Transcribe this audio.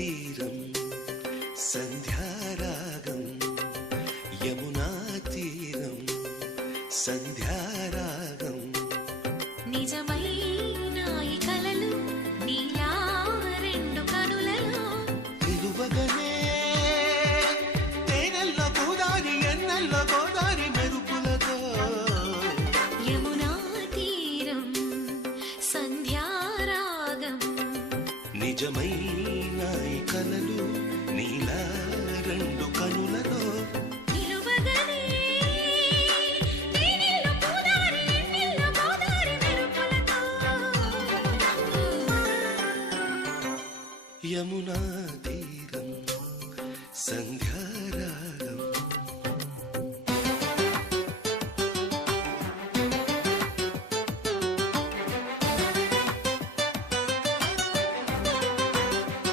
తీరం సంధ్యారాగం యమునా తీరం సంధ్యారాగం నిజమైన ఈ కలలు నీలా రెండు కనులలో నిలువగనే తేనెల్లో గోదారి ఎన్నెల్లో గోదారి మెరుపులతో యమునా తీరం సంధ్యారాగం నిజమైన ఈ కలలు నీలా రెండు కనులలో నిలువగనే తేనెల్లో గోదారి ఎన్నెల్లో గోదారి మెరుపులతో యమునా తీరం సంధ్యా